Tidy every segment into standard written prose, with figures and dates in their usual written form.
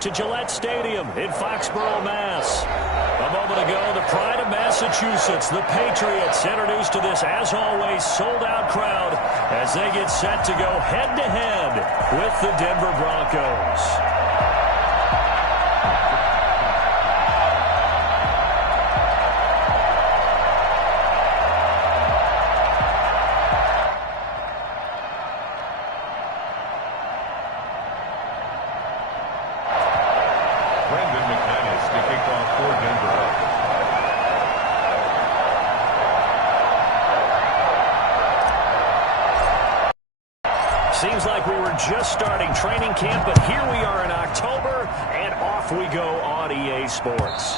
to Gillette Stadium in Foxborough, Mass. A moment ago, the pride of Massachusetts, the Patriots, introduced to this, as always, sold-out crowd as they get set to go head-to-head with the Denver Broncos. Seems like we were just starting training camp, but here we are in October, and off we go on EA Sports.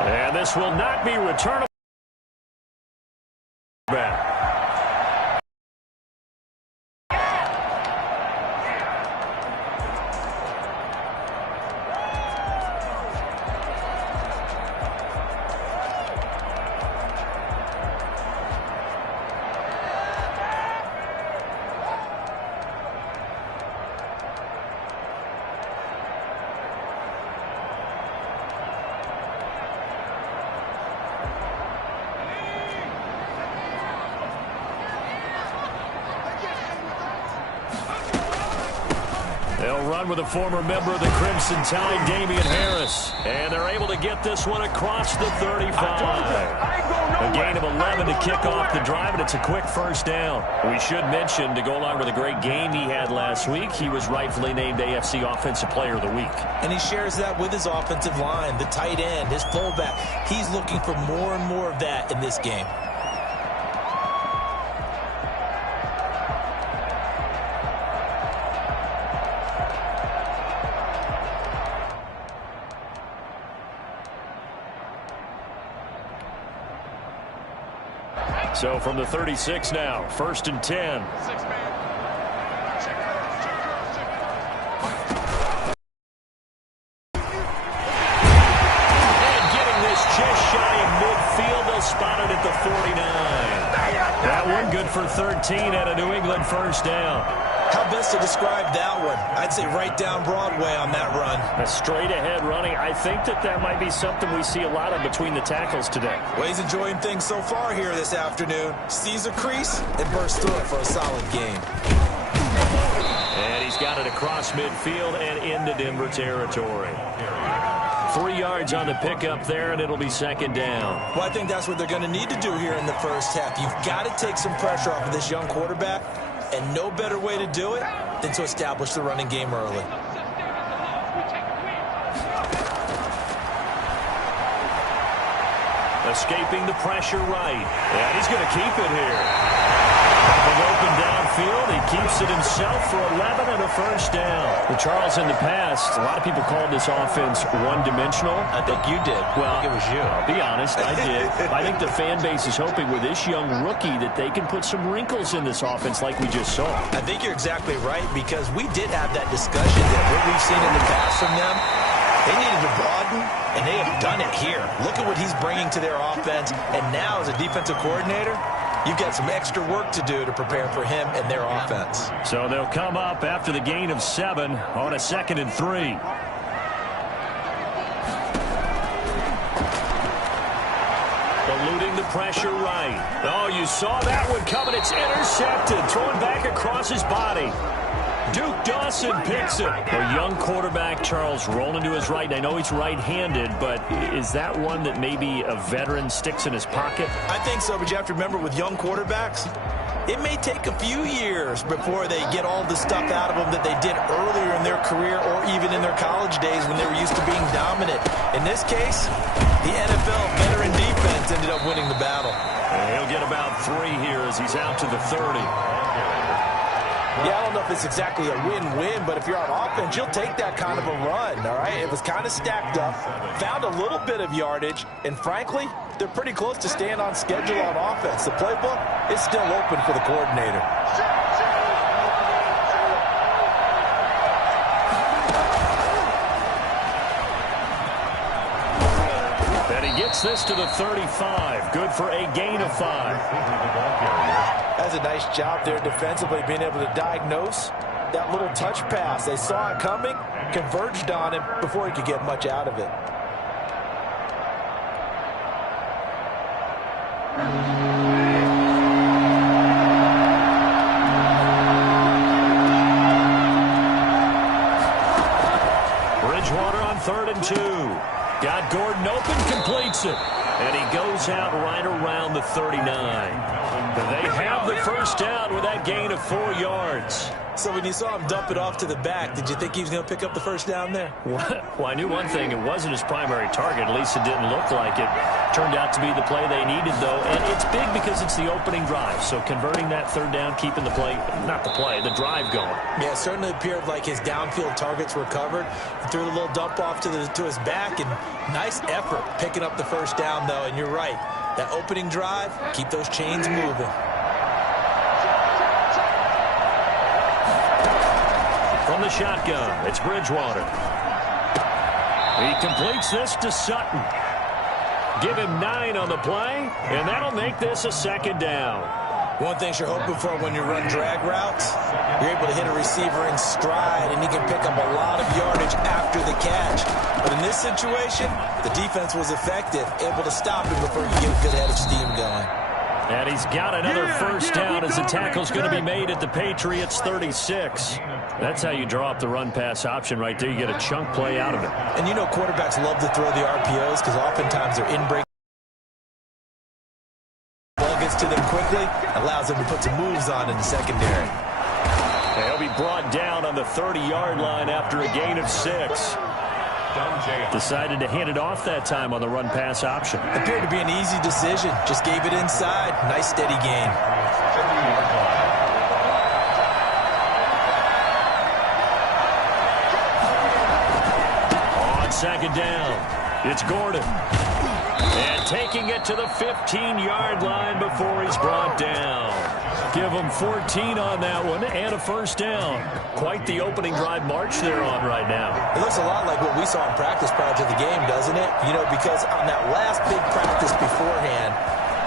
And this will not be returnable back. They'll run with a former member of the Crimson Tide, Damian Harris. And they're able to get this one across the 35. A gain of 11 to kick off the drive, and it's a quick first down. We should mention, to go along with a great game he had last week, he was rightfully named AFC Offensive Player of the Week. And he shares that with his offensive line, the tight end, his fullback. He's looking for more and more of that in this game. So from the 36 now, 1st and 10. And getting this just shy of midfield, they'll spot it at the 49. That one good for 13 and a New England first down. How best to describe that one? I'd say right down Broadway on that run. A straight-ahead running. I think that might be something we see a lot of between the tackles today. Well, he's enjoying things so far here this afternoon. Sees a crease and bursts through it for a solid game. And he's got it across midfield and into Denver territory. 3 yards on the pickup there, and it'll be second down. Well, I think that's what they're going to need to do here in the first half. You've got to take some pressure off of this young quarterback. And no better way to do it than to establish the running game early. Escaping the pressure right. And he's going to keep it here. Open downfield. He keeps it himself for 11 and a first down. Well, Charles, in the past, a lot of people called this offense one-dimensional. I think you did. Well, I think it was you. I'll be honest, I did. I think the fan base is hoping with this young rookie that they can put some wrinkles in this offense like we just saw. I think you're exactly right, because we did have that discussion that what we've seen in the past from them, they needed to broaden, and they have done it here. Look at what he's bringing to their offense, and now as a defensive coordinator, you've got some extra work to do to prepare for him and their offense. So they'll come up after the gain of 7 on a 2nd and 3. Eluding the pressure right. Oh, you saw that one coming. It's intercepted. Throwing back across his body. Duke Dawson picks it. A young quarterback, Charles, rolling to his right. I know he's right-handed, but is that one that maybe a veteran sticks in his pocket? I think so, but you have to remember with young quarterbacks, it may take a few years before they get all the stuff out of them that they did earlier in their career or even in their college days when they were used to being dominant. In this case, the NFL veteran defense ended up winning the battle. And he'll get about 3 here as he's out to the 30. Yeah, I don't know if it's exactly a win-win, but if you're on offense, you'll take that kind of a run, all right? It was kind of stacked up, found a little bit of yardage, and frankly, they're pretty close to staying on schedule on offense. The playbook is still open for the coordinator. And he gets this to the 35. Good for a gain of 5. That's a nice job there defensively, being able to diagnose that little touch pass. They saw it coming, converged on him before he could get much out of it. Bridgewater on 3rd and 2. Got Gordon open, completes it. And he goes out right around the 39. They have the first down with that gain of 4 yards. So when you saw him dump it off to the back, did you think he was going to pick up the first down there? Well, I knew one thing. It wasn't his primary target. At least it didn't look like it. Turned out to be the play they needed, though. And it's big because it's the opening drive. So converting that 3rd down, keeping the play, not the play, the drive going. Yeah, it certainly appeared like his downfield targets were covered. He threw the little dump off to his back, and nice effort picking up the first down, though. And you're right. That opening drive, keep those chains moving. From the shotgun, it's Bridgewater. He completes this to Sutton. Give him 9 on the play, and that'll make this a 2nd down. One thing you're hoping for when you run drag routes, you're able to hit a receiver in stride, and he can pick up a lot of yardage after the catch. But in this situation, the defense was effective, able to stop him before you get a good head of steam going. And he's got another first down as the tackle's going to be made at the Patriots' 36. That's how you draw up the run-pass option right there. You get a chunk play out of it. And you know quarterbacks love to throw the RPOs because oftentimes they're in-break. Ball gets to them quickly, allows them to put some moves on in the secondary. He'll be brought down on the 30-yard line after a gain of 6. Decided to hand it off that time on the run-pass option. Appeared to be an easy decision. Just gave it inside. Nice, steady gain. On 2nd down, it's Gordon. And taking it to the 15-yard line before he's brought down. Give him 14 on that one and a first down. Quite the opening drive march they're on right now. It looks a lot like what we saw in practice prior to the game, doesn't it? You know, because on that last big practice beforehand,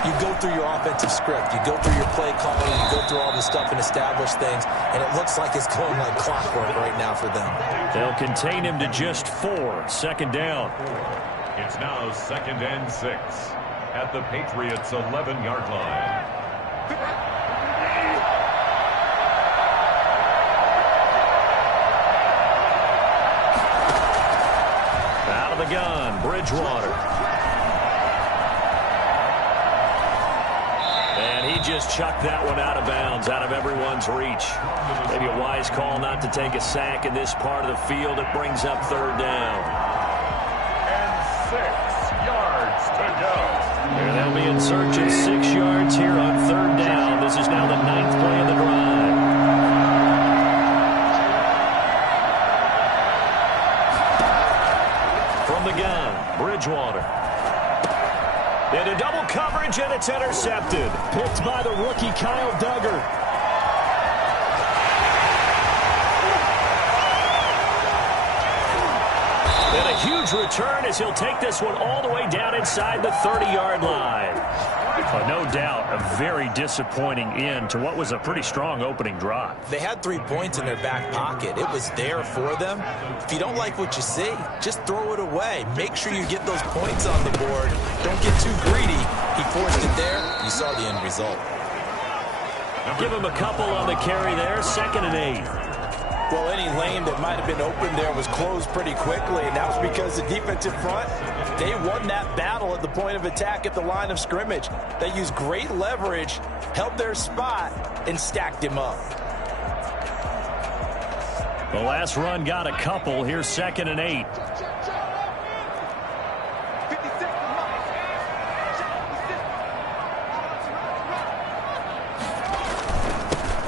you go through your offensive script, you go through your play calling, you go through all the stuff and establish things, and it looks like it's going like clockwork right now for them. They'll contain him to just 4. 2nd down. It's now 2nd and 6 at the Patriots' 11-yard line. Out of the gun, Bridgewater. And he just chucked that one out of bounds, out of everyone's reach. Maybe a wise call not to take a sack in this part of the field. It brings up 3rd down. And 6 yards to go. And they'll be in search of 6 yards here on 3rd down. This is now the 9th play of the drive. From the gun, Bridgewater. Into double coverage, and it's intercepted. Picked by the rookie Kyle Duggar. And a huge return as he'll take this one all the way down inside the 30-yard line. But no doubt, a very disappointing end to what was a pretty strong opening drive. They had 3 points in their back pocket. It was there for them. If you don't like what you see, just throw it away. Make sure you get those points on the board. Don't get too greedy. He forced it there. You saw the end result. Give him a couple on the carry there. 2nd and 8. Well, any lane that might have been open there was closed pretty quickly, and that was because the defensive front, they won that battle at the point of attack at the line of scrimmage. They used great leverage, held their spot, and stacked him up. The last run got a couple. Here's 2nd and 8.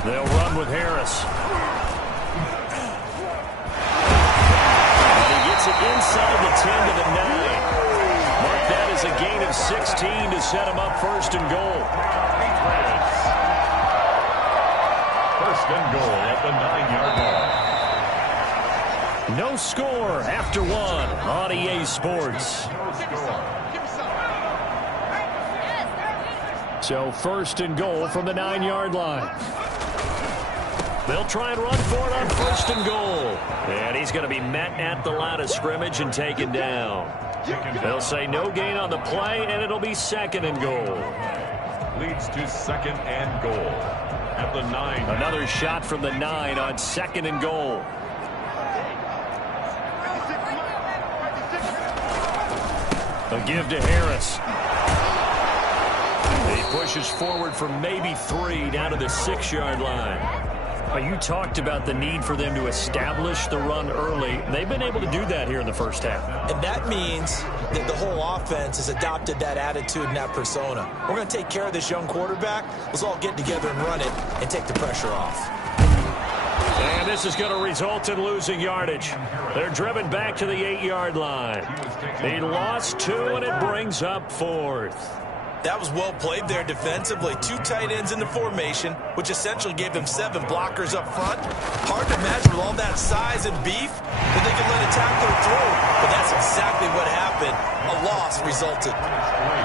They'll run with Harris. Inside the 10 to the 9. Mark that as a gain of 16 to set him up 1st and goal. First and goal at the 9-yard line. No score after 1 on EA Sports. So 1st and goal from the 9-yard line. They'll try and run for it on 1st and goal. And he's going to be met at the line of scrimmage and taken down. They'll say no gain on the play, and it'll be 2nd and goal. Leads to 2nd and goal at the 9. Another shot from the 9 on 2nd and goal. A give to Harris. He pushes forward for maybe 3 down to the 6-yard line. You talked about the need for them to establish the run early. They've been able to do that here in the first half. And that means that the whole offense has adopted that attitude and that persona. We're going to take care of this young quarterback. Let's all get together and run it and take the pressure off. And this is going to result in losing yardage. They're driven back to the 8-yard line. He lost 2, and it brings up 4th. That was well played there defensively. 2 tight ends in the formation, which essentially gave them 7 blockers up front. Hard to imagine with all that size and beef that they could let a tackler through. But that's exactly what happened. A loss resulted.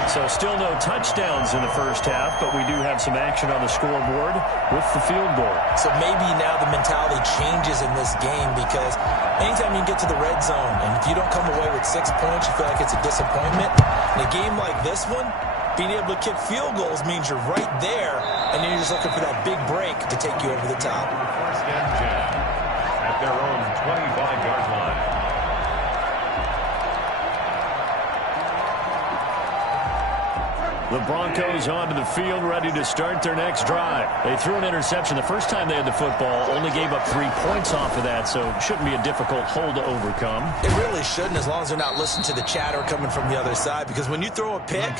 So still no touchdowns in the first half, but we do have some action on the scoreboard with the field goal. So maybe now the mentality changes in this game, because anytime you get to the red zone, and if you don't come away with 6 points, you feel like it's a disappointment. In a game like this one, being able to kick field goals means you're right there, and you're just looking for that big break to take you over the top. 1st and 10 at their own 25-yard line. The Broncos onto the field, ready to start their next drive. They threw an interception the first time they had the football, only gave up 3 points off of that, so it shouldn't be a difficult hole to overcome. It really shouldn't, as long as they're not listening to the chatter coming from the other side, because when you throw a pick,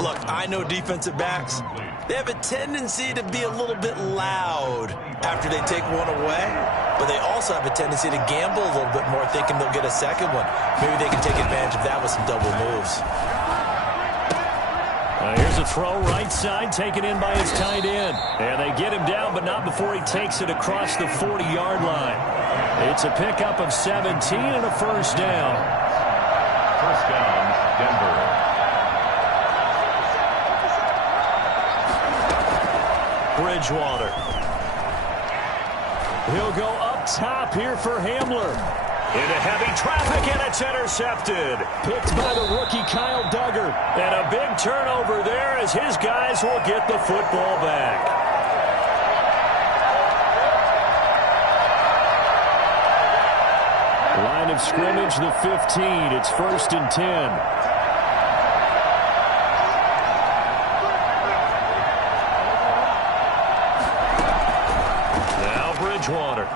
look, I know defensive backs, they have a tendency to be a little bit loud after they take one away, but they also have a tendency to gamble a little bit more, thinking they'll get a second one. Maybe they can take advantage of that with some double moves. Here's a throw right side, taken in by his tight end. And they get him down, but not before he takes it across the 40-yard line. It's a pickup of 17 and a 1st down. 1st down, Denver. Bridgewater. He'll go up top here for Hamler. Into heavy traffic, and it's intercepted. Picked by the rookie Kyle Duggar. And a big turnover there as his guys will get the football back. Line of scrimmage, the 15. It's 1st and 10. Now Bridgewater.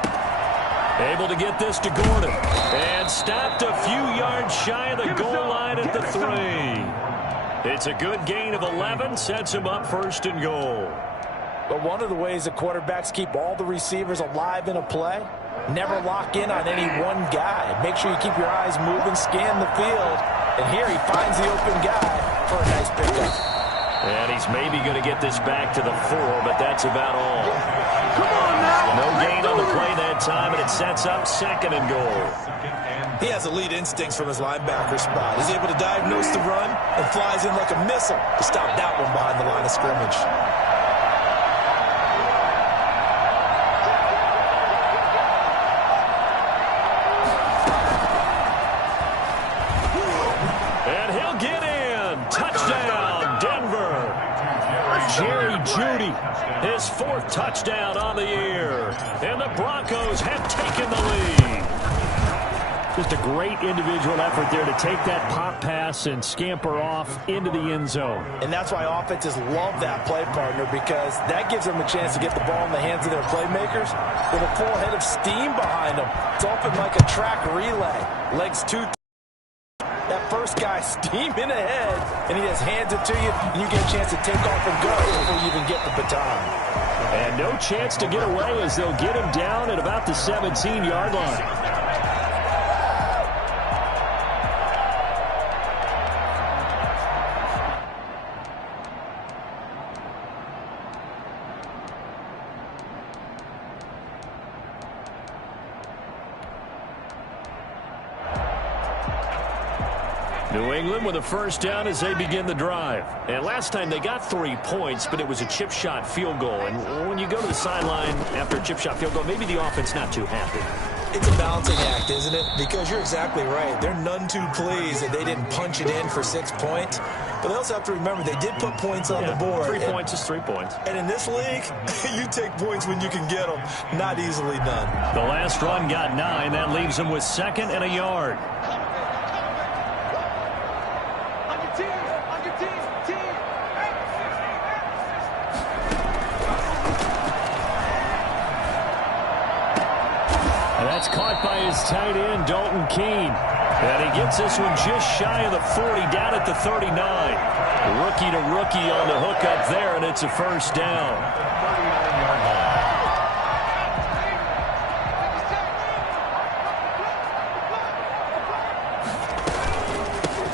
Able to get this to Gordon. And stopped a few yards shy of the goal line at the 3. It's a good gain of 11. Sets him up 1st and goal. But one of the ways that quarterbacks keep all the receivers alive in a play, never lock in on any one guy. Make sure you keep your eyes moving, scan the field. And here he finds the open guy for a nice pickup. And he's maybe going to get this back to the 4, but that's about all. Come on now. No gain on the play that time, and it sets up 2nd and goal. He has elite instincts from his linebacker spot. He's able to diagnose the run and flies in like a missile to stop that one behind the line of scrimmage. And he'll get in. Touchdown, Denver. Jerry Jeudy, his 4th touchdown on the year. And the Broncos have taken the lead. Just a great individual effort there to take that pop pass and scamper off into the end zone. And that's why offenses love that play partner, because that gives them a chance to get the ball in the hands of their playmakers with a full head of steam behind them. It's open like a track relay. Legs too. That first guy steaming ahead, and he just hands it to you, and you get a chance to take off and go before you even get the baton. And no chance to get away as they'll get him down at about the 17-yard line. New England with a first down as they begin the drive. And last time they got 3 points, but it was a chip shot field goal. And when you go to the sideline after a chip shot field goal, maybe the offense not too happy. It's a balancing act, isn't it? Because you're exactly right. They're none too pleased that they didn't punch it in for 6 points. But they also have to remember they did put points on the board. 3 points is 3 points. And in this league, you take points when you can get them. Not easily done. The last run got 9. That leaves them with 2nd and a yard. That's caught by his tight end, Dalton Keene. And he gets this one just shy of the 40, down at the 39. Rookie to rookie on the hook up there, and it's a first down.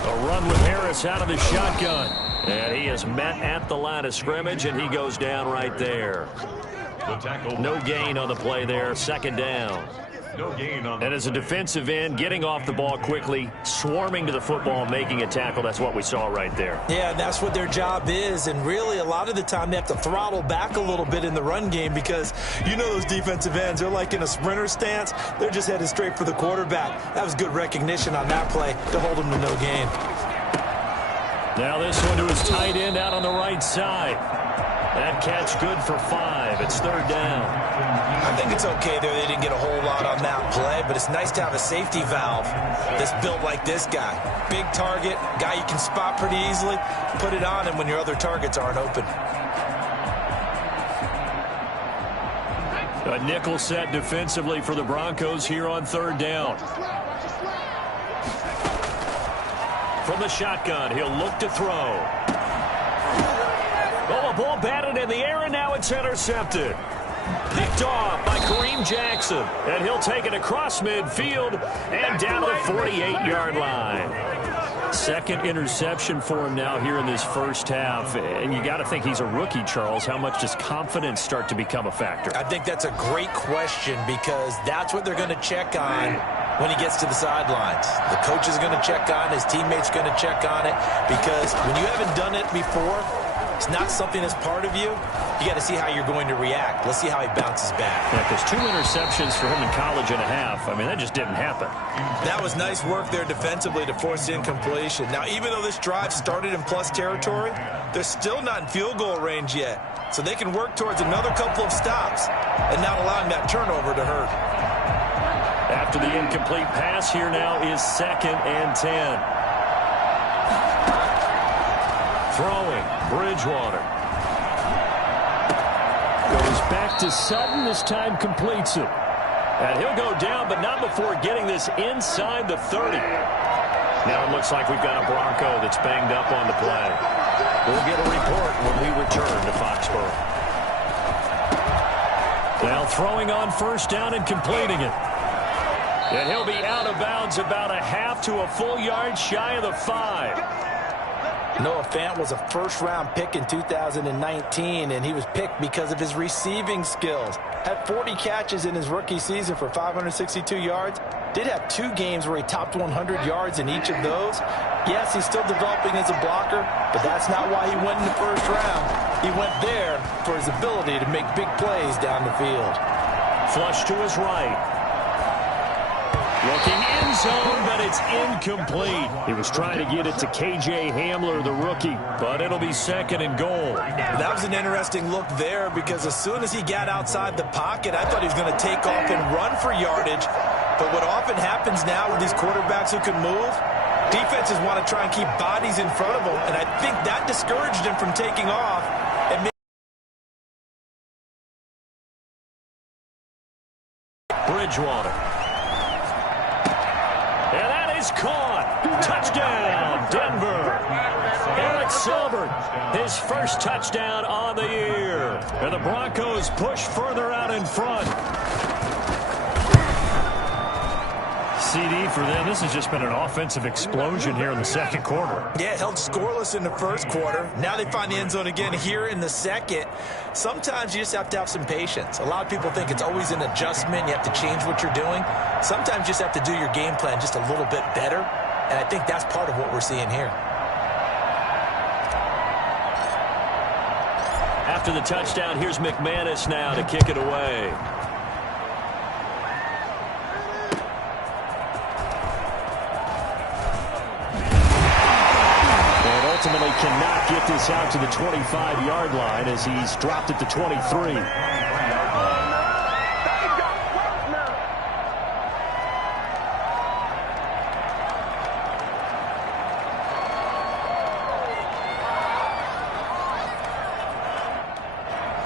A run with Harris out of the shotgun. And he is met at the line of scrimmage, and he goes down right there. No gain on the play there, 2nd down. And as a defensive end, getting off the ball quickly, swarming to the football, making a tackle, that's what we saw right there. Yeah, and that's what their job is. And really, a lot of the time, they have to throttle back a little bit in the run game because you know those defensive ends, they're like in a sprinter stance. They're just headed straight for the quarterback. That was good recognition on that play to hold them to no gain. Now this one to his tight end out on the right side. That catch good for 5. It's 3rd down. I think it's okay there. They didn't get a whole lot on that play, but it's nice to have a safety valve that's built like this guy. Big target, guy you can spot pretty easily. Put it on him when your other targets aren't open. A nickel set defensively for the Broncos here on 3rd down. From the shotgun, he'll look to throw. Oh, a ball batted in the air, and now it's intercepted. Picked off by Kareem Jackson. And he'll take it across midfield and down to the 48-yard line. 2nd interception for him now here in this first half. And you got to think he's a rookie, Charles. How much does confidence start to become a factor? I think that's a great question because that's what they're going to check on when he gets to the sidelines. The coach is going to check on it. His teammates going to check on it because when you haven't done it before, it's not something that's part of you. You got to see how you're going to react. Let's see how he bounces back. Yeah, because 2 interceptions for him in college and a half. I mean, that just didn't happen. That was nice work there defensively to force incompletion. Now, even though this drive started in plus territory, they're still not in field goal range yet. So they can work towards another couple of stops and not allowing that turnover to hurt. After the incomplete pass, here now is 2nd and 10. Throwing, Bridgewater. Goes back to Sutton, this time completes it. And he'll go down, but not before getting this inside the 30. Now it looks like we've got a Bronco that's banged up on the play. We'll get a report when we return to Foxborough. Now throwing on 1st down and completing it. And he'll be out of bounds about a half to a full yard shy of the 5. Noah Fant was a first-round pick in 2019, and he was picked because of his receiving skills. Had 40 catches in his rookie season for 562 yards. Did have 2 games where he topped 100 yards in each of those. Yes, he's still developing as a blocker, but that's not why he went in the first round. He went there for his ability to make big plays down the field. Flush to his right. Looking in zone, but it's incomplete. He was trying to get it to K.J. Hamler, the rookie, but it'll be 2nd and goal. That was an interesting look there because as soon as he got outside the pocket, I thought he was going to take off and run for yardage. But what often happens now with these quarterbacks who can move, defenses want to try and keep bodies in front of them, and I think that discouraged him from taking off. And Bridgewater. And that is caught. Touchdown, Denver. Eric Silver, his first touchdown on the year. And the Broncos push further out in front. CD for them. This has just been an offensive explosion here in the 2nd quarter. Yeah, held scoreless in the 1st quarter. Now they find the end zone again here in the 2nd. Sometimes you just have to have some patience. A lot of people think it's always an adjustment. You have to change what you're doing. Sometimes you just have to do your game plan just a little bit better. and I think that's part of what we're seeing here. After the touchdown, here's McManus now to kick it away. And ultimately cannot get this out to the 25-yard line as he's dropped it to 23.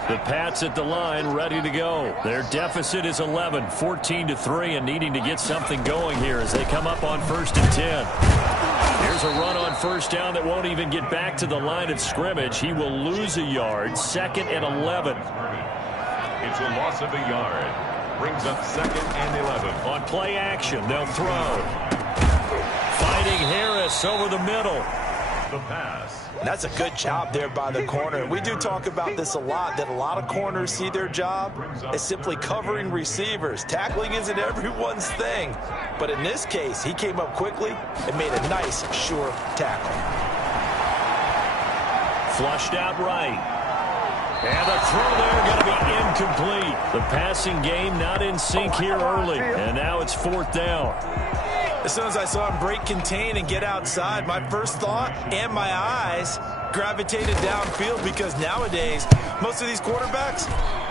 The Pats at the line, ready to go. Their deficit is 11, 14-3, and needing to get something going here as they come up on 1st and 10. Here's a run on 1st down that won't even get back to the line of scrimmage. He will lose a yard, 2nd and 11. It's a loss of a yard. Brings up 2nd and 11. On play action, they'll throw. Finding Harris over the middle. The pass. That's a good job there by the corner. We do talk about this a lot, that a lot of corners see their job as simply covering receivers. Tackling isn't everyone's thing. But in this case, he came up quickly and made a nice, sure tackle. Flushed out right. And the throw there going to be incomplete. The passing game not in sync here early. And now it's 4th down. As soon as I saw him break contain and get outside, my first thought and my eyes gravitated downfield, because nowadays, most of these quarterbacks,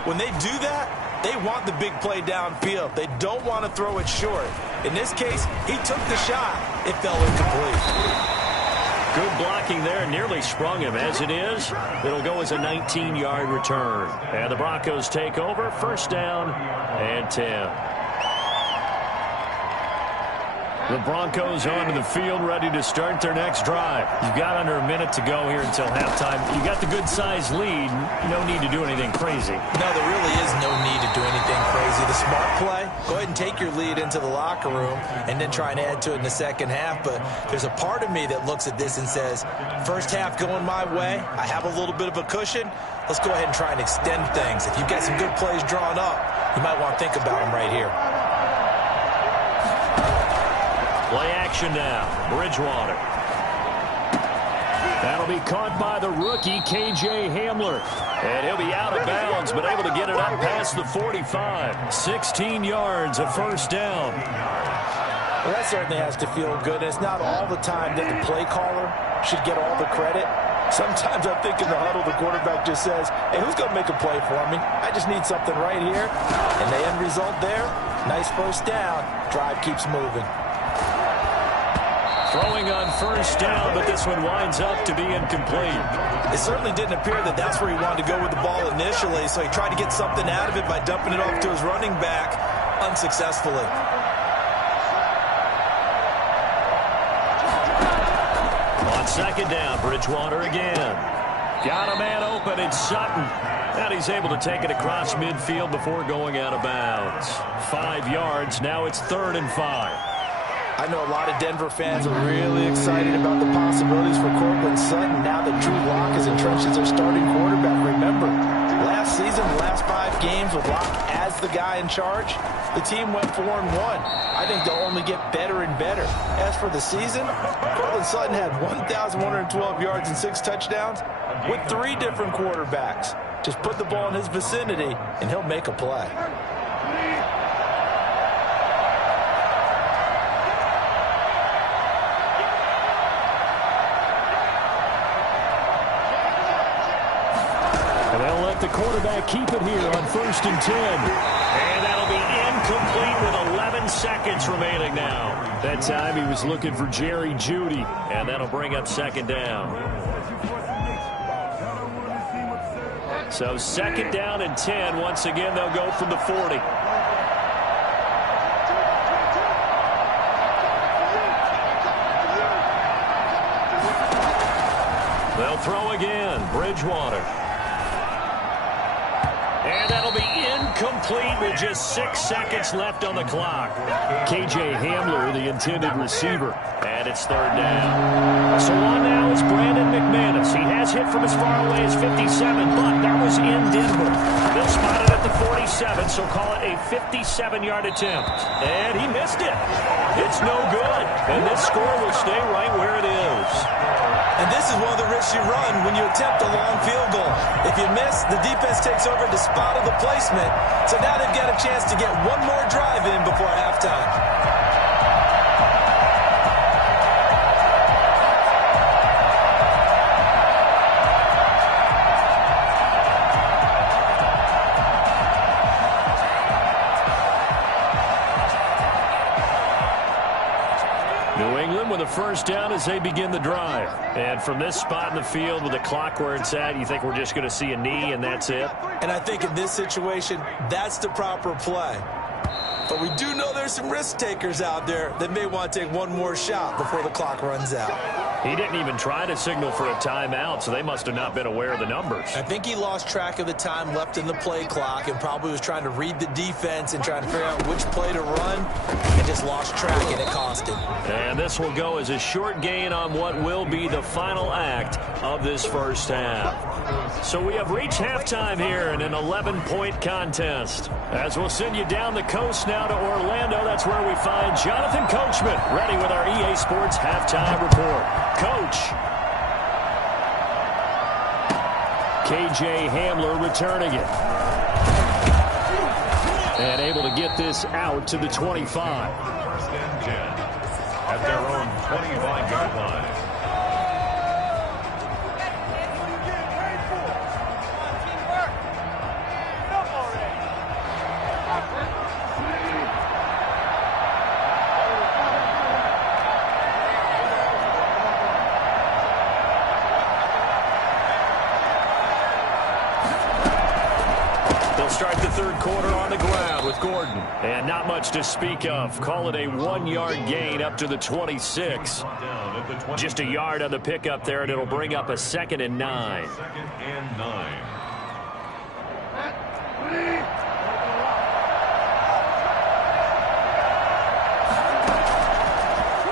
when they do that, they want the big play downfield. They don't want to throw it short. In this case, he took the shot. It fell incomplete. Good blocking there, nearly sprung him. As it is, it'll go as a 19-yard return. And the Broncos take over, 1st down and 10. The Broncos onto the field, ready to start their next drive. You've got under a minute to go here until halftime. You got the good-sized lead. No need to do anything crazy. No, there really is no need to do anything crazy. The smart play, go ahead and take your lead into the locker room and then try and add to it in the second half. But there's a part of me that looks at this and says, first half going my way, I have a little bit of a cushion. Let's go ahead and try and extend things. If you've got some good plays drawn up, you might want to think about them right here. Play action now. Bridgewater. That'll be caught by the rookie, K.J. Hamler. And he'll be out of bounds, but able to get it up past the 45. 16 yards, a 1st down. Well, that certainly has to feel good. It's not all the time that the play caller should get all the credit. Sometimes I think in the huddle, the quarterback just says, hey, who's going to make a play for me? I just need something right here. And the end result there, nice 1st down. Drive keeps moving. Throwing on 1st down, but this one winds up to be incomplete. It certainly didn't appear that that's where he wanted to go with the ball initially, so he tried to get something out of it by dumping it off to his running back unsuccessfully. On 2nd down, Bridgewater again. Got a man open, it's Sutton. And he's able to take it across midfield before going out of bounds. 5 yards, now it's 3rd and 5. I know a lot of Denver fans are really excited about the possibilities for Courtland Sutton now that Drew Lock is entrenched as their starting quarterback. Remember, last season, the last 5 games with Lock as the guy in charge, the team went 4-1. I think they'll only get better and better. As for the season, Courtland Sutton had 1,112 yards and 6 touchdowns with 3 different quarterbacks. Just put the ball in his vicinity, and he'll make a play. The quarterback keep it here on 1st and 10. And that'll be incomplete with 11 seconds remaining now. That time he was looking for Jerry Jeudy, and that'll bring up 2nd down. So 2nd down and 10. Once again, they'll go from the 40. They'll throw again. Bridgewater. And that'll be incomplete with just 6 seconds left on the clock. K.J. Hamler, the intended receiver. And it's third down. So on now is Brandon McManus. He has hit from as far away as 57, but that was in Denver. They'll spot it at the 47, so call it a 57-yard attempt. And he missed it. It's no good. And this score will stay right where it is. And this is one of the risks you run when you attempt a long field goal. If you miss, the defense takes over the spot of the placement. So now they've got a chance to get one more drive in before halftime. With a first down as they begin the drive. And from this spot in the field with the clock where it's at, you think we're just going to see a knee and that's it? And I think in this situation, that's the proper play. But we do know there's some risk takers out there that may want to take one more shot before the clock runs out. He didn't even try to signal for a timeout, so they must have not been aware of the numbers. I think he lost track of the time left in the play clock and probably was trying to read the defense and trying to figure out which play to run and just lost track, and it cost him. And this will go as a short gain on what will be the final act of this first half. So we have reached halftime here in an 11-point contest. As we'll send you down the coast now to Orlando, that's where we find Jonathan Coachman, ready with our EA Sports halftime report. Coach. K.J. Hamler returning it. And able to get this out to the 25. First and 10 at their own 25-yard line. Start the third quarter on the ground with Gordon. And not much to speak of. Call it a 1-yard gain up to the 26. Just a yard on the pickup there, and it'll bring up a 2nd and 9. Second and 9.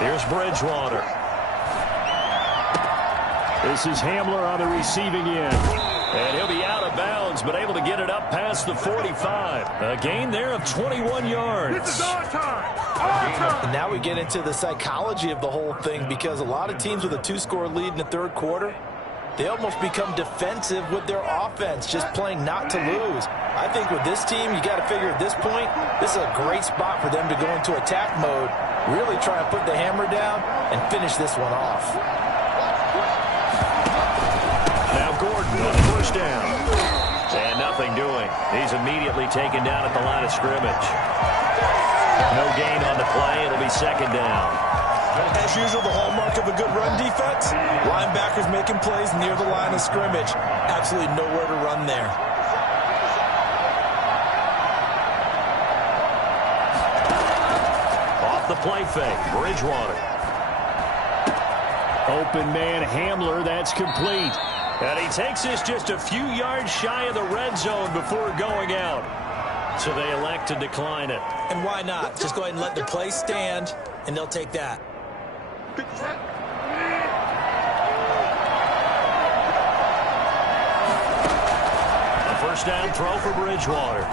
Here's Bridgewater. This is Hamler on the receiving end. And he'll be out of bounds, but able to get it up past the 45. A gain there of 21 yards. This is our time. Our time. And now we get into the psychology of the whole thing, because a lot of teams with a 2-score lead in the third quarter, they almost become defensive with their offense, just playing not to lose. I think with this team, you got to figure at this point, this is a great spot for them to go into attack mode, really try and put the hammer down and finish this one off. Now Gordon on the first down. And nothing doing. He's immediately taken down at the line of scrimmage. No gain on the play. It'll be 2nd down. As usual, the hallmark of a good run defense, linebackers making plays near the line of scrimmage. Absolutely nowhere to run there. Off the play fake, Bridgewater. Open man Hamler, that's complete. And he takes this just a few yards shy of the red zone before going out. So they elect to decline it. And why not? Just go ahead and let the play stand, and they'll take that. A first down throw for Bridgewater.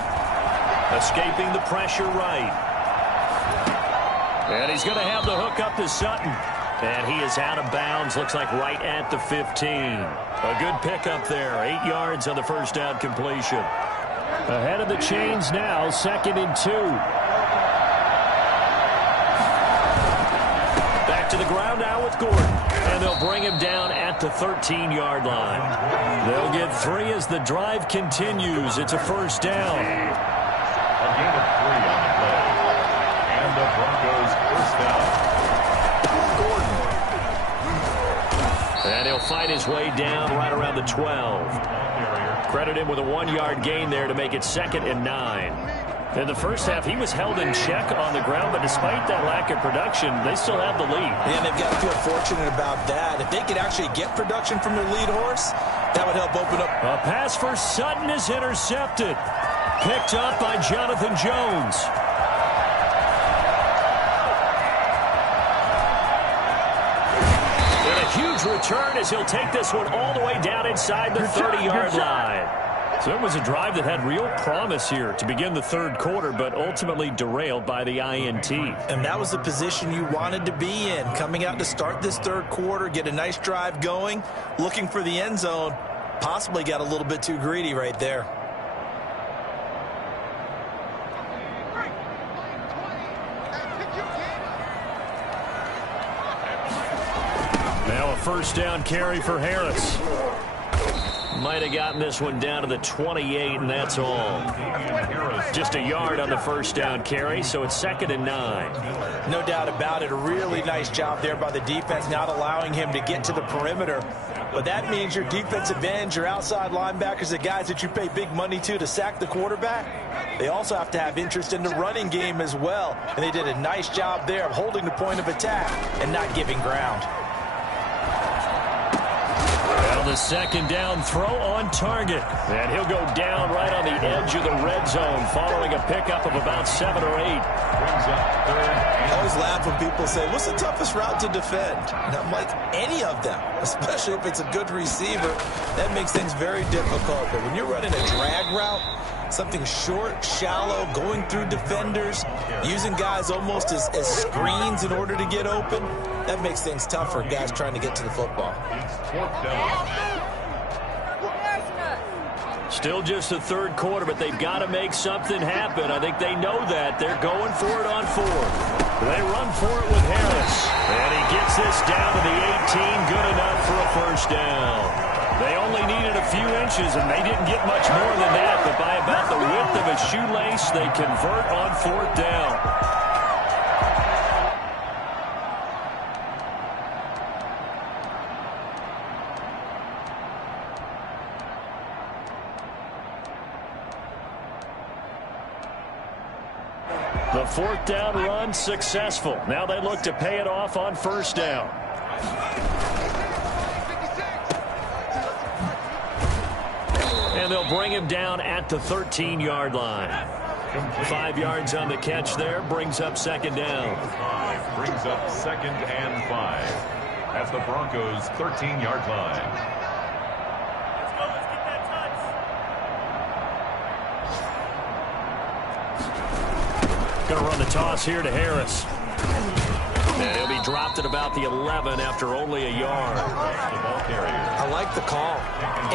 Escaping the pressure right. And he's going to have the hook up to Sutton. And he is out of bounds, looks like right at the 15. A good pickup there, 8 yards on the first down completion. Ahead of the chains now, 2nd and 2. Back to the ground now with Gordon. And they'll bring him down at the 13-yard line. They'll get 3 as the drive continues. It's a first down. A gain of 3 on the play. And the Broncos first down. And he'll fight his way down right around the 12. Credit him with a 1-yard gain there to make it 2nd and 9. In the first half, he was held in check on the ground, but despite that lack of production, they still have the lead. And they've got to feel fortunate about that. If they could actually get production from their lead horse, that would help open up. A pass for Sutton is intercepted. Picked up by Jonathan Jones. And a huge return as he'll take this one all the way down inside the 30-yard line. So it was a drive that had real promise here to begin the third quarter, but ultimately derailed by the INT. And that was the position you wanted to be in. Coming out to start this third quarter, get a nice drive going, looking for the end zone. Possibly got a little bit too greedy right there. Now a first down carry for Harris. Might have gotten this one down to the 28, and that's all. Just a yard on the first down carry, so it's 2nd and 9. No doubt about it. A really nice job there by the defense, not allowing him to get to the perimeter. But that means your defensive ends, your outside linebackers, the guys that you pay big money to sack the quarterback, they also have to have interest in the running game as well. And they did a nice job there of holding the point of attack and not giving ground. The second down throw on target. And he'll go down right on the edge of the red zone following a pickup of about 7 or 8. I always laugh when people say, what's the toughest route to defend? And I'm like, any of them, especially if it's a good receiver. That makes things very difficult. But when you're running a drag route, something short, shallow, going through defenders, using guys almost as screens in order to get open, that makes things tough for guys trying to get to the football. Still just the third quarter, but they've got to make something happen. I think they know that. They're going for it on 4. They run for it with Harris. And he gets this down to the 18. Good enough for a first down. They only needed a few inches, and they didn't get much more than that. But by about the width of a shoelace, they convert on 4th down. The 4th down run successful. Now they look to pay it off on first down. And they'll bring him down at the 13-yard line. 5 yards on the catch there. Brings up 2nd down. Brings up 2nd and 5 at the Broncos' 13-yard line. Going to run the toss here to Harris. And he'll be dropped at about the 11 after only a yard. I like the call.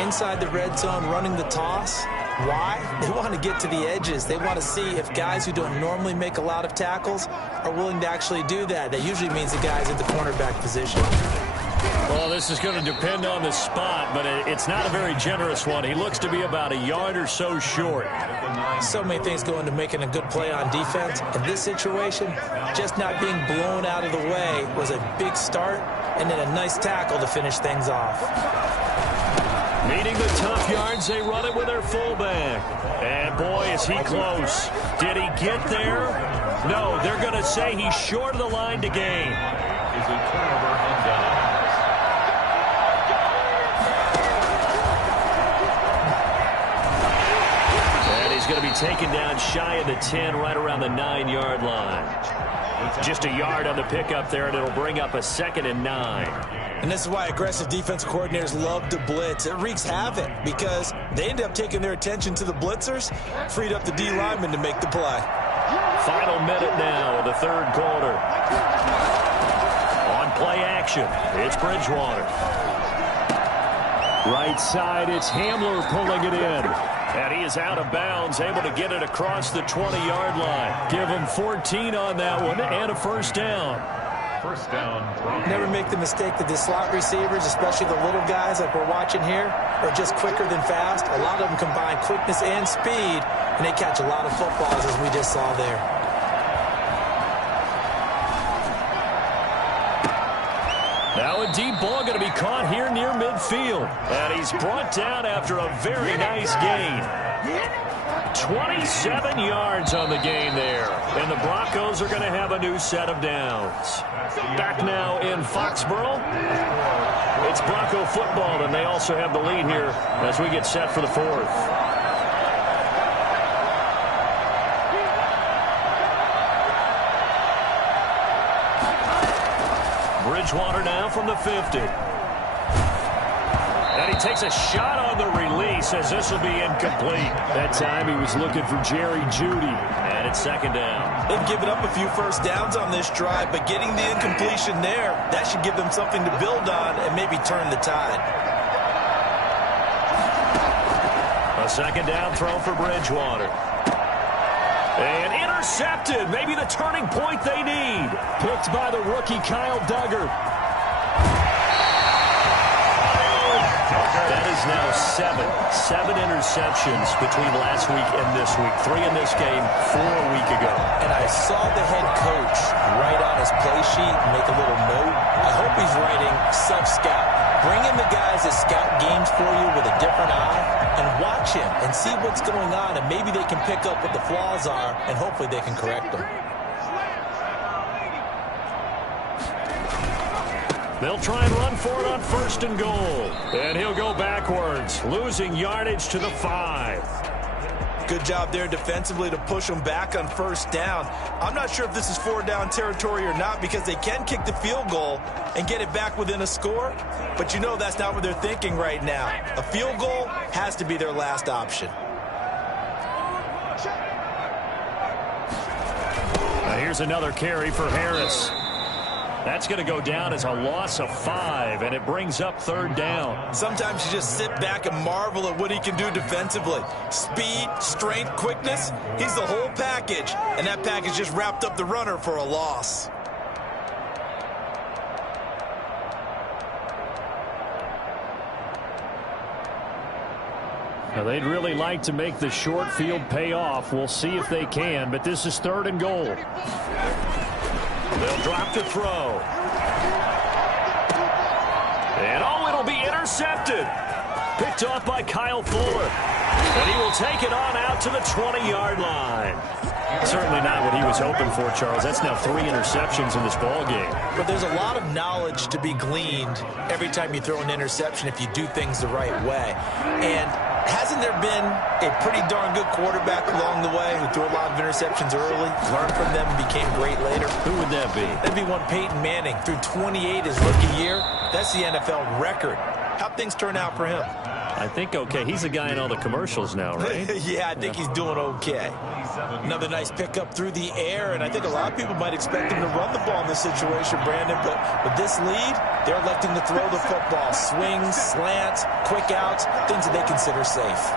Inside the red zone, running the toss. Why? They want to get to the edges. They want to see if guys who don't normally make a lot of tackles are willing to actually do that. That usually means the guys at the cornerback position. Well, this is going to depend on the spot, but it's not a very generous one. He looks to be about a yard or so short. So many things go into making a good play on defense. In this situation, just not being blown out of the way was a big start, and then a nice tackle to finish things off. Needing the tough yards, they run it with their fullback. And boy, is he close. Did he get there? No, they're going to say he's short of the line to gain. Is a turnover on down. He's going to be taken down shy of the 10, right around the 9-yard line. Just a yard on the pickup there, and it'll bring up a 2nd and 9. And this is why aggressive defensive coordinators love to blitz. It wreaks havoc because they end up taking their attention to the blitzers, freed up the D lineman to make the play. Final minute now of the third quarter. On play action, it's Bridgewater. Right side, it's Hamler pulling it in. And he is out of bounds, able to get it across the 20-yard line. Give him 14 on that one and a first down. First down. Never make the mistake that the slot receivers, especially the little guys like we're watching here, are just quicker than fast. A lot of them combine quickness and speed, and they catch a lot of footballs, as we just saw there. Now a deep ball going to be caught here near midfield. And he's brought down after a very nice gain. 27 yards on the gain there. And the Broncos are going to have a new set of downs. Back now in Foxborough. It's Bronco football, and they also have the lead here as we get set for the fourth. Bridgewater now from the 50. And he takes a shot on the release as this will be incomplete. That time he was looking for Jerry Jeudy. And it's second down. They've given up a few first downs on this drive, but getting the incompletion there, that should give them something to build on and maybe turn the tide. A second down throw for Bridgewater. And intercepted. Maybe the turning point they need. Picked by the rookie Kyle Duggar. That is now seven interceptions between last week and this week. 3 in this game, 4 a week ago. And I saw the head coach write on his play sheet and make a little note. I hope he's writing self-scout. Bring in the guys that scout games for you with a different eye and watch him and see what's going on, and maybe they can pick up what the flaws are, and hopefully they can correct them. They'll try and run for it on first and goal. And he'll go backwards, losing yardage to the 5. Good job there defensively to push them back on first down. I'm not sure if this is 4-down territory or not, because they can kick the field goal and get it back within a score. But you know that's not what they're thinking right now. A field goal has to be their last option. Now here's another carry for Harris. That's going to go down as a loss of 5, and it brings up third down. Sometimes you just sit back and marvel at what he can do defensively. Speed, strength, quickness, he's the whole package, and that package just wrapped up the runner for a loss. Now they'd really like to make the short field pay off. We'll see if they can, but this is third and goal. They'll drop to throw. And it'll be intercepted. Picked off by Kyle Fuller. And he will take it on out to the 20-yard line. Certainly not what he was hoping for, Charles. That's now 3 interceptions in this ball game. But there's a lot of knowledge to be gleaned every time you throw an interception if you do things the right way. And hasn't there been a pretty darn good quarterback along the way who threw a lot of interceptions early, learned from them, and became great later? Who would that be? That'd be one Peyton Manning. Threw 28 his rookie year. That's the NFL record. How'd things turn out for him? I think okay. He's a guy in all the commercials now, right? Yeah, I think he's doing okay. Another nice pickup through the air, and I think a lot of people might expect him to run the ball in this situation, Brandon, but with this lead, they're electing to throw the football. Swings, slants, quick outs, things that they consider safe.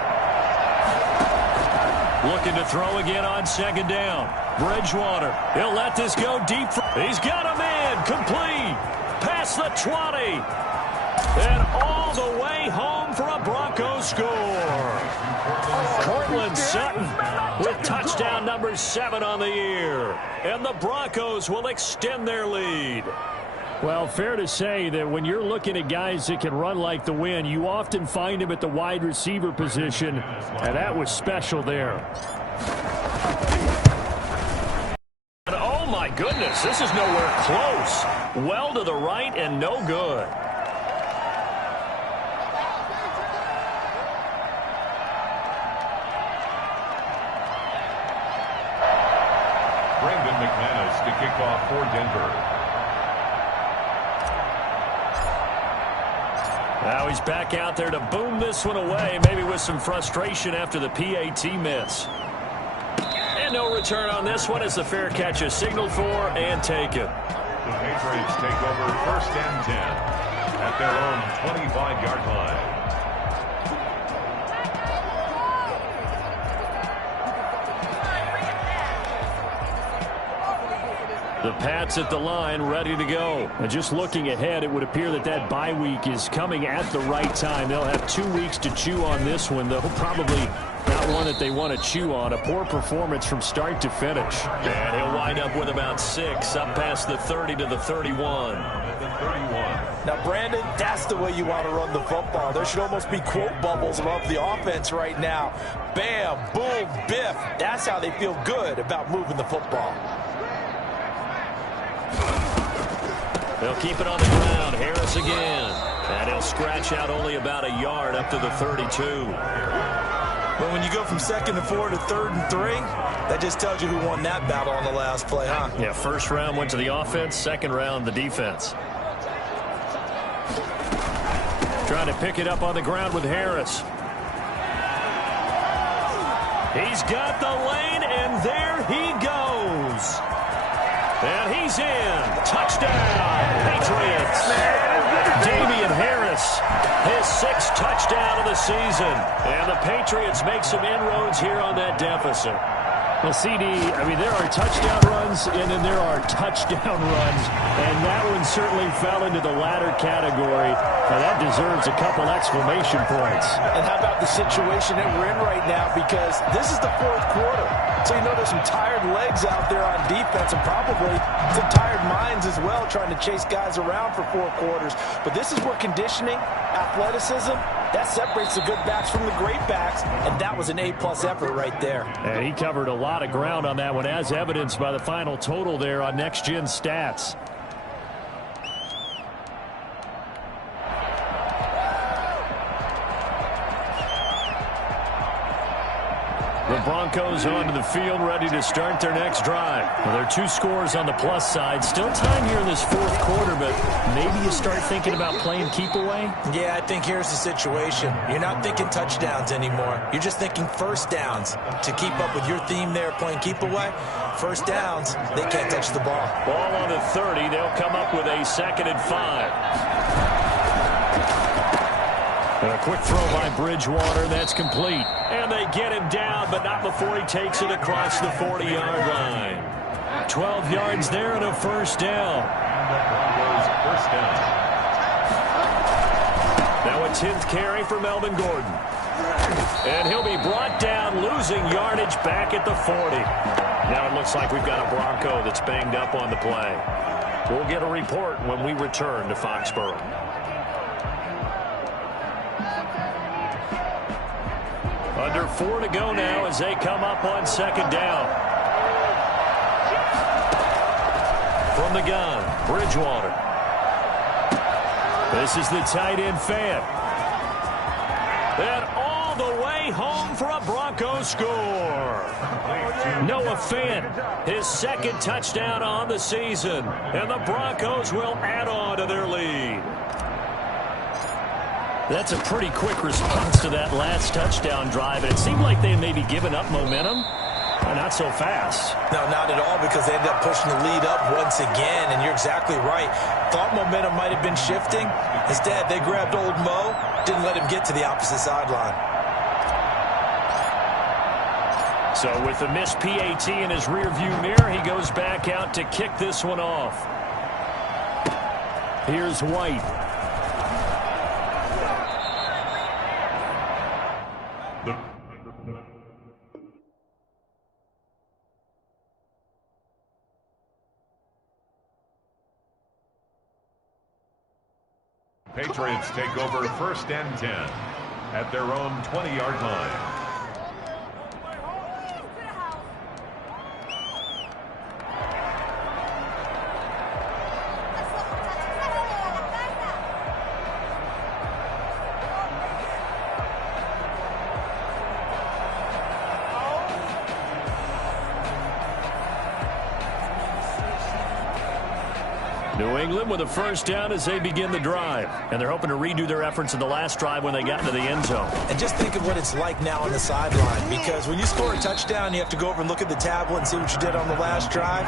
Looking to throw again on second down. Bridgewater, he'll let this go deep. He's got him in, complete, past the 20. And all the way home for a Broncos score. Cortland Sutton with touchdown number 7 on the year. And the Broncos will extend their lead. Well, fair to say that when you're looking at guys that can run like the wind, you often find them at the wide receiver position. And that was special there. And oh, my goodness, this is nowhere close. Well to the right and no good. To kick off for Denver. Now he's back out there to boom this one away, maybe with some frustration after the PAT miss. And no return on this one as the fair catch is signaled for and taken. The Patriots take over first and 10 at their own 25-yard line. The Pats at the line, ready to go. And just looking ahead, it would appear that that bye week is coming at the right time. They'll have 2 weeks to chew on this one, though probably not one that they want to chew on. A poor performance from start to finish. And he'll wind up with about 6, up past the 30 to the 31. Now, Brandon, that's the way you want to run the football. There should almost be quote bubbles above the offense right now. Bam, boom, biff. That's how they feel good about moving the football. They'll keep it on the ground. Harris again. And he'll scratch out only about a yard up to the 32. But when you go from 2nd and 4 to 3rd and 3, that just tells you who won that battle on the last play, huh? Yeah, first round went to the offense, second round the defense. Trying to pick it up on the ground with Harris. He's got the lane, and there he goes. And he's in. Touchdown, Patriots. Damian Harris, his 6th touchdown of the season. And the Patriots make some inroads here on that deficit. Well, CD, I mean, there are touchdown runs, and then there are touchdown runs. And that one certainly fell into the latter category. Now, that deserves a couple exclamation points. And how about the situation that we're in right now? Because this is the 4th quarter. So you know there's some tired legs out there on defense and probably some tired minds as well trying to chase guys around for 4 quarters. But this is where conditioning, athleticism, that separates the good backs from the great backs. And that was an A-plus effort right there. And he covered a lot of ground on that one, as evidenced by the final total there on Next Gen Stats. The Broncos onto the field, ready to start their next drive. Well, there are 2 scores on the plus side. Still time here in this 4th quarter, but maybe you start thinking about playing keep away? Yeah, I think here's the situation. You're not thinking touchdowns anymore. You're just thinking first downs. To keep up with your theme there, playing keep away, first downs, they can't touch the ball. Ball on the 30. They'll come up with a 2nd and 5. And a quick throw by Bridgewater. That's complete. And they get him down, but not before he takes it across the 40-yard line. 12 yards there and a first down. First down. Now a 10th carry for Melvin Gordon. And he'll be brought down, losing yardage back at the 40. Now it looks like we've got a Bronco that's banged up on the play. We'll get a report when we return to Foxborough. Under 4 to go now as they come up on 2nd down. From the gun, Bridgewater. This is the tight end Fant. And all the way home for a Bronco score. Noah Fant, his 2nd touchdown on the season. And the Broncos will add on to their lead. That's a pretty quick response to that last touchdown drive. And it seemed like they had maybe given up momentum. Not so fast. No, not at all, because they ended up pushing the lead up once again. And you're exactly right. Thought momentum might have been shifting. Instead, they grabbed old Mo, didn't let him get to the opposite sideline. So with the missed PAT in his rearview mirror, he goes back out to kick this one off. Here's White. Patriots take over 1st and 10 at their own 20-yard line. New England with a first down as they begin the drive. And they're hoping to redo their efforts in the last drive when they got into the end zone. And just think of what it's like now on the sideline, because when you score a touchdown, you have to go over and look at the tablet and see what you did on the last drive.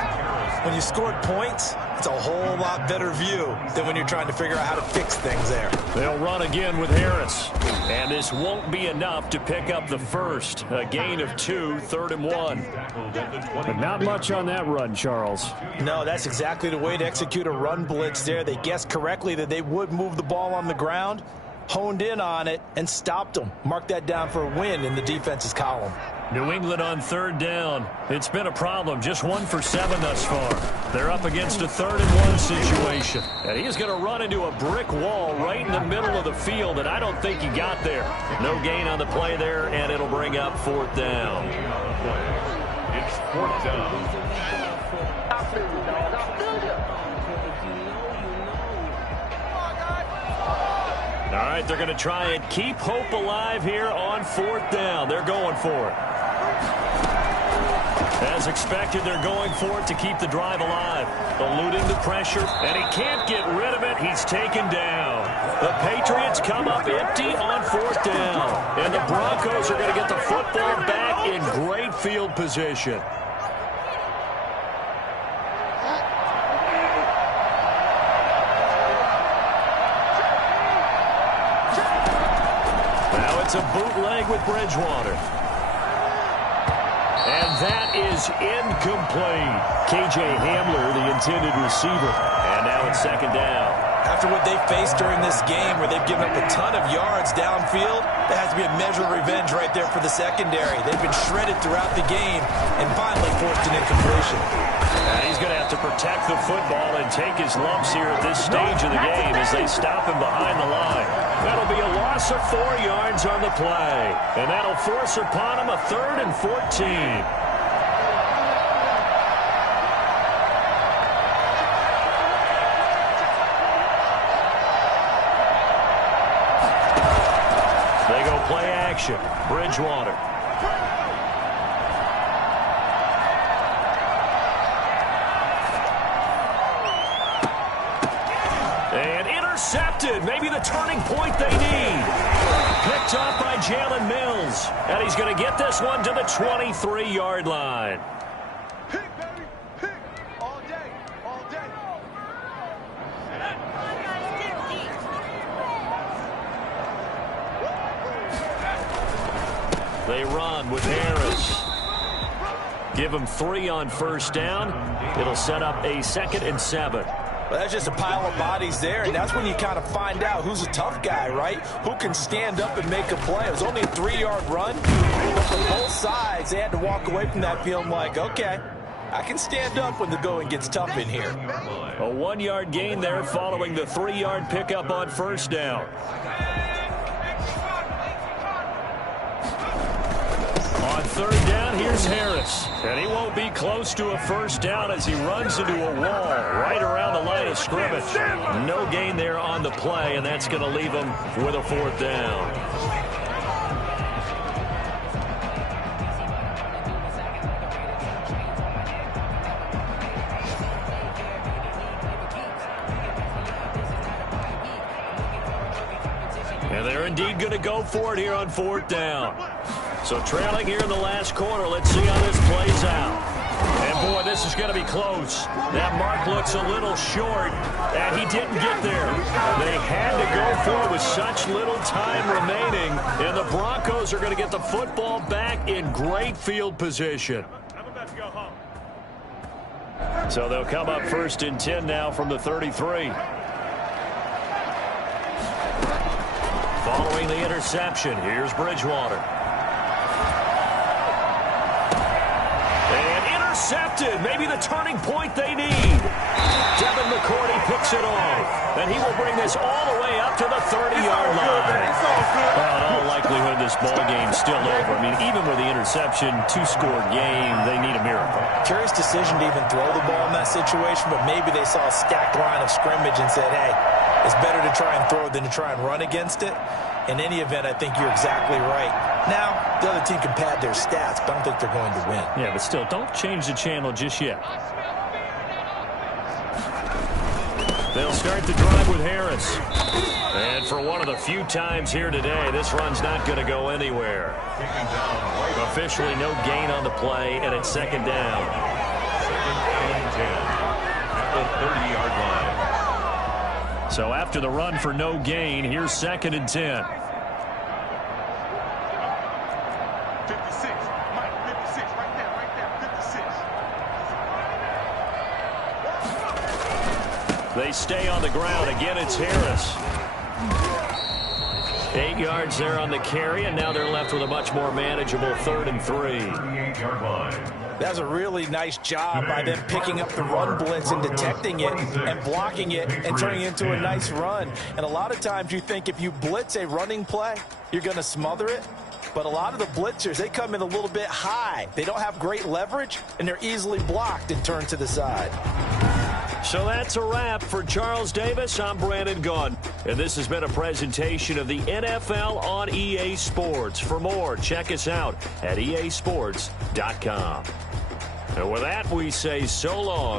When you scored points, it's a whole lot better view than when you're trying to figure out how to fix things there. They'll run again with Harris. And this won't be enough to pick up the first. A gain of 2, 3rd and 1. But not much on that run, Charles. No, that's exactly the way to execute a run blitz there. They guessed correctly that they would move the ball on the ground, honed in on it, and stopped them. Mark that down for a win in the defense's column. New England on third down. It's been a problem. Just 1 for 7 thus far. They're up against a 3rd and 1 situation. And he's going to run into a brick wall right in the middle of the field, and I don't think he got there. No gain on the play there, and it'll bring up 4th down. It's 4th down. All right, they're going to try and keep hope alive here on 4th down. They're going for it. As expected, they're going for it to keep the drive alive. Eluding the pressure, and he can't get rid of it. He's taken down. The Patriots come up empty on 4th down. And the Broncos are going to get the football back in great field position. Now it's a bootleg with Bridgewater. And that is incomplete. K.J. Hamler, the intended receiver. And now it's 2nd down. After what they faced during this game where they've given up a ton of yards downfield, there has to be a measure of revenge right there for the secondary. They've been shredded throughout the game and finally forced an incompletion. And he's going to have to protect the football and take his lumps here at this stage of the game as they stop him behind the line. That'll be a loss of 4 yards on the play. And that'll force upon him a 3rd and 14. Play action. Bridgewater. And intercepted. Maybe the turning point they need. Picked off by Jalen Mills. And he's going to get this one to the 23-yard line. Pick, baby. Pick. All day. All day. They run with Harris. Give him 3 on 1st down. It'll set up a 2nd and 7. Well, that's just a pile of bodies there, and that's when you kind of find out who's a tough guy, right? Who can stand up and make a play. It was only a 3-yard run, but for both sides, they had to walk away from that feeling like, okay, I can stand up when the going gets tough in here. A 1-yard gain there following the 3-yard pickup on 1st down. On 3rd down, here's Harris. And he won't be close to a 1st down as he runs into a wall right around the line of scrimmage. No gain there on the play, and that's going to leave him with a 4th down. And they're indeed going to go for it here on 4th down. So trailing here in the last quarter. Let's see how this plays out. And, boy, this is going to be close. That mark looks a little short, and he didn't get there. They had to go for it with such little time remaining, and the Broncos are going to get the football back in great field position. I'm about to go home. So they'll come up 1st and 10 now from the 33. Following the interception, here's Bridgewater. Intercepted. Maybe the turning point they need. Devin McCourty picks it off. And he will bring this all the way up to the 30-yard line. Well, in all likelihood, this ball game's still over. I mean, even with the interception, 2-score game, they need a miracle. Curious decision to even throw the ball in that situation, but maybe they saw a stacked line of scrimmage and said, hey, it's better to try and throw than to try and run against it. In any event, I think you're exactly right. Now, the other team can pad their stats, but I don't think they're going to win. Yeah, but still, don't change the channel just yet. They'll start the drive with Harris. And for one of the few times here today, this run's not going to go anywhere. Officially no gain on the play, and it's 2nd down. 2nd and 10 at the 30-yard line. So after the run for no gain, here's 2nd and 10. 56. Mike, 56. Right there. 56. They stay on the ground. Again, it's Harris. 8 yards there on the carry, and now they're left with a much more manageable 3rd and 3. That's a really nice job by them picking up the run blitz and detecting it and blocking it and turning it into a nice run. And a lot of times you think if you blitz a running play, you're going to smother it. But a lot of the blitzers, they come in a little bit high. They don't have great leverage, and they're easily blocked and turned to the side. So that's a wrap for Charles Davis. I'm Brandon Gunn, and this has been a presentation of the NFL on EA Sports. For more, check us out at easports.com. And with that, we say so long